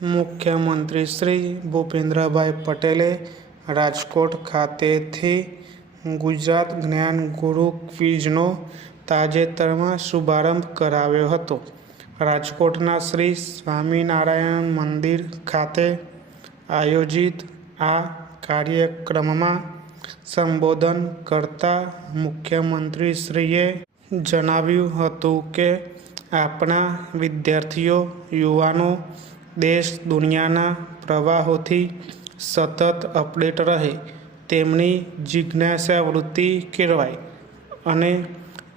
મુખ્યમંત્રી શ્રી ભૂપેન્દ્રભાઈ પટેલે રાજકોટ ખાતેથી ગુજરાત જ્ઞાન ગુરુ ક્વિઝનો તાજેતરમાં શુભારંભ કરાવ્યો હતો. રાજકોટના શ્રી સ્વામિનારાયણ મંદિર ખાતે આયોજિત આ કાર્યક્રમમાં સંબોધન કરતા મુખ્યમંત્રીશ્રીએ જણાવ્યું હતું કે આપણા વિદ્યાર્થીઓ, યુવાનો દેશ દુનિયાના પ્રવાહોથી સતત અપડેટ રહે તેમની જિજ્ઞાસા વૃત્તિ કેળવાય અને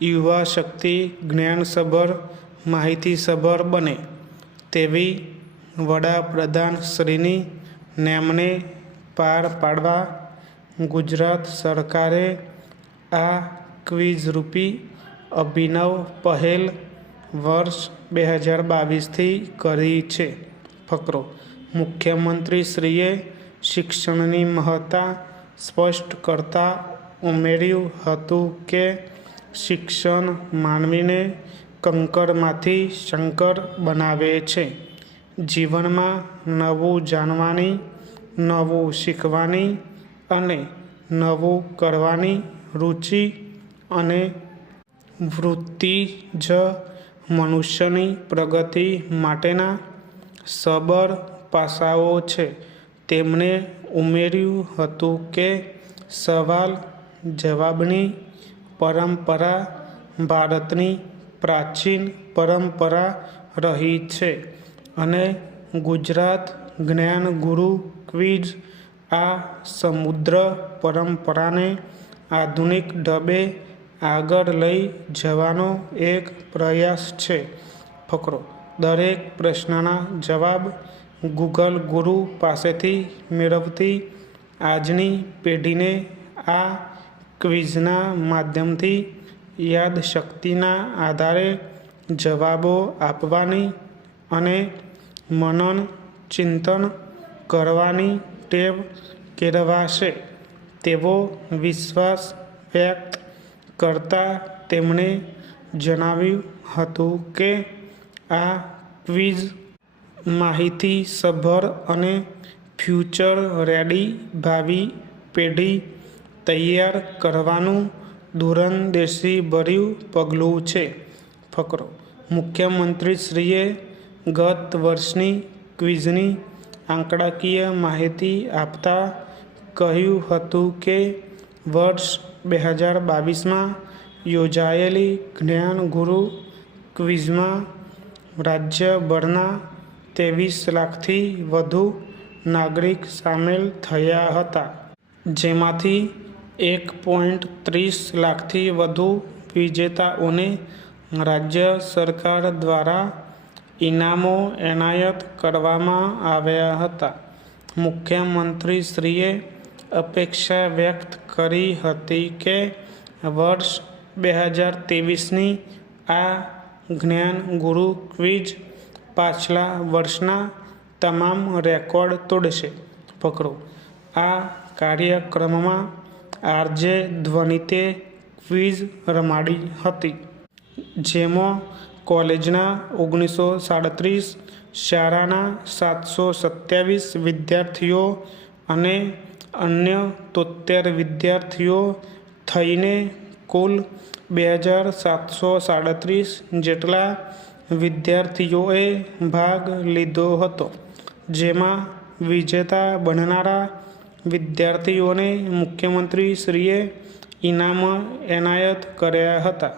યુવા શક્તિ જ્ઞાનસભર, માહિતીસભર બને તેવી વડાપ્રધાનશ્રીની નેમને પાર પાડવા ગુજરાત સરકારે આ ક્વિઝરૂપી અભિનવ પહેલ વર્ષ બે હજાર બાવીસથી કરી છે. ફકરો. મુખ્યમંત્રીશ્રીએ શિક્ષણની મહત્તા સ્પષ્ટ કરતાં ઉમેર્યું હતું કે શિક્ષણ માનવીને કંકરમાંથી શંકર બનાવે છે. જીવનમાં નવું જાણવાની, નવું શીખવાની અને નવું કરવાની રુચિ અને વૃત્તિ જ મનુષ્યની પ્રગતિ માટેના સબર પાસાઓ છે. તેમણે ઉમેર્યું હતું કે સવાલ જવાબની પરંપરા ભારતની પ્રાચીન પરંપરા રહી છે અને ગુજરાત જ્ઞાન ગુરુ ક્વિઝ આ સમુદ્ર પરંપરાને આધુનિક ઢબે આગળ લઈ જવાનો એક પ્રયાસ છે. ફકરો દરેક પ્રશ્નના જવાબ ગૂગલ ગુરુ પાસેથી મેળવતી આજની પેઢીને આ ક્વિઝના માધ્યમથી યાદશક્તિના આધારે જવાબો આપવાની અને મનન ચિંતન કરવાની ટેવ કેળવાશે તેવો વિશ્વાસ વ્યક્ત કરતા તેમણે જણાવ્યું હતું કે આ ક્વિઝ માહિતીસભર અને ફ્યુચર રેડી ભાવિ પેઢી તૈયાર કરવાનું દૂરંદેશીભર્યું પગલું છે. ફકરો. મુખ્યમંત્રીશ્રીએ ગત વર્ષની ક્વિઝની આંકડાકીય માહિતી આપતા કહ્યું હતું કે વર્ષ બે હજાર બાવીસમાં યોજાયેલી જ્ઞાન ગુરુ ક્વિઝમાં રાજ્યભરના ત્રેવીસ લાખથી વધુ નાગરિક સામેલ થયા હતા, જેમાંથી એક પોઈન્ટ ત્રીસ લાખથી વધુ વિજેતાઓને રાજ્ય સરકાર દ્વારા ઇનામો એનાયત કરવામાં આવ્યા હતા. મુખ્યમંત્રીશ્રીએ અપેક્ષા વ્યક્ત કરી હતી કે વર્ષ બે હજાર ત્રેવીસની આ જ્ઞાન, ગુરુ, ક્વિઝ, પાછલા વર્ષના તમામ રેકોર્ડ તોડશે. પકડો. આ કાર્યક્રમમાં આરજે ધ્વનિતે ક્વિઝ રમાડી હતી. જેમાં કોલેજના ઓગણીસો સાડત્રીસ, શાળાના સાતસો સત્યાવીસ વિદ્યાર્થીઓ અને અન્ય તોતેર વિદ્યાર્થીઓ થઈને કુલ બે હજાર સાતસો સાડત્રીસ જેટલા વિદ્યાર્થીઓએ ભાગ લીધો હતો, જેમાં વિજેતા બનનારા વિદ્યાર્થીઓને મુખ્યમંત્રીશ્રીએ ઇનામ એનાયત કર્યા હતા.